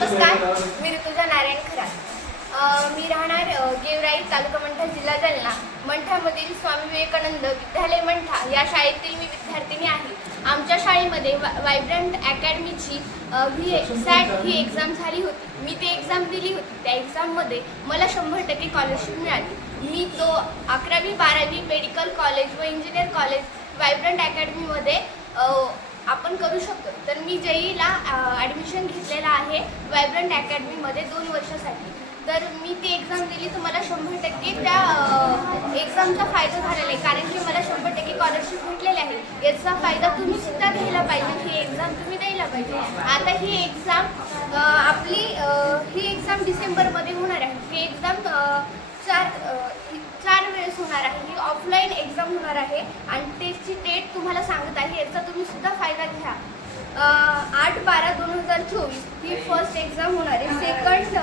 नमस्कार, मी ऋतुजा नारायण खरात. मी राहणार गेवराई, तालुका मंठा, जिल्हा जालना. मंठ्यामधील स्वामी विवेकानंद विद्यालय मंठा या शाळेतील मी विद्यार्थिनी आहे. आमच्या शाळेमध्ये वायब्रंट अकॅडमीची सॅट ही एक्झाम झाली होती. मी ती एक्झाम दिली होती. त्या एक्झाममध्ये मला 100% स्कॉलरशिप मिळाली. मी 11वी 12वी मेडिकल कॉलेज व इंजिनियर कॉलेज वायब्रंट अकॅडमीमध्ये आपण करू शकतो. तर मी JEEला ॲडमिशन घेतलेलं आहे वायब्रंट अकॅडमीमध्ये 2 वर्षासाठी. तर मी ती एक्झाम दिली तर मला 100% त्या एक्झामचा फायदा झालेला आहे, कारण की मला 100% स्कॉलरशिप भेटलेली आहे. याचा फायदा तुम्ही सुद्धा घ्यायला पाहिजे. ही एक्झाम तुम्ही द्यायला पाहिजे. आता ही एक्झाम डिसेंबरमध्ये होणार आहे. ही एक्झाम चार वेळेस होणार आहे. ही ऑफलाईन एक्झाम होणार आहे आणि त्याची डेट तुम्हाला सांगत आहे. याचा तुम्ही सुद्धा फायदा घ्या. 8/12/2024 ही फर्स्ट एक्झाम होणार आहे. सेकंड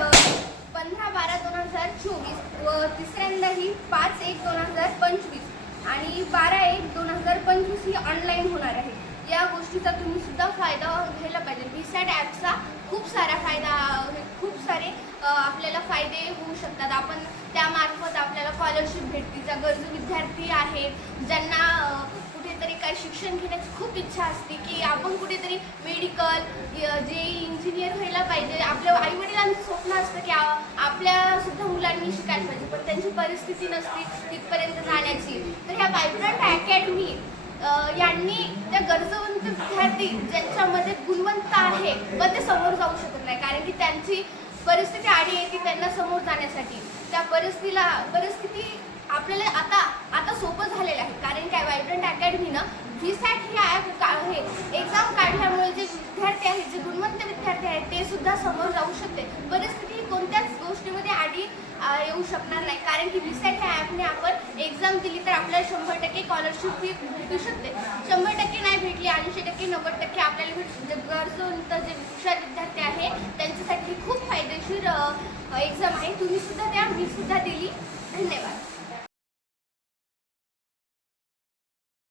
15/12/2024 व तिसऱ्यांदा ही 5/1/2025 आणि 12/1/2025 ही ऑनलाईन होणार आहे. या गोष्टीचा तुम्ही सुद्धा फायदा घ्यायला पाहिजे. VSAT ॲपचा खूप सारे आपल्याला फायदे होऊ शकतात. आपण त्यामार्फत आपल्याला स्कॉलरशिप भेटते. ज्या गरजू विद्यार्थी आहेत, ज्यांना कुठेतरी काही शिक्षण घेण्याची खूप इच्छा असते की आपण कुठेतरी मेडिकल इंजिनियर व्हायला पाहिजे. आपल्या आईवडिलांचं स्वप्न असतं की आपल्या सुद्धा मुलांनी शिकायला पाहिजे, पण त्यांची परिस्थिती नसते तिथपर्यंत जाण्याची. तर ह्या वायब्रंट अकॅडमी यांनी त्या गरजवंत विद्यार्थी ज्यांच्यामध्ये गुणवंत आहे पण ते समोर जाऊ शकत नाही, कारण की त्यांची परिस्थिती आडी येते त्यांना समोर जाण्यासाठी. त्या परिस्थिती आपल्याला आता सोपं झालेलं आहे, कारण काय वायब्रंट अकॅडमीनं VSAT ही ॲप आहे एक्झाम काढल्यामुळे जे विद्यार्थी आहेत, जे गुणवंत विद्यार्थी आहेत, ते सुद्धा समोर जाऊ शकते. परिस्थिती कोणत्याच गोष्टीमध्ये आडी येऊ शकणार नाही, कारण की VSAT ह्या ॲपने आपण एक्झाम दिली तर आपल्याला 100% स्कॉलरशिप ही भेटू शकते. 100% नाही भेटली 80%, 90% आपल्याला गरजवंत जे हुशार विद्यार्थी आहे त्यांच्यासाठी खूप फायदेशीर एक्झाम आहे. तुम्ही सुद्धा द्या, मी सुद्धा दिली. धन्यवाद.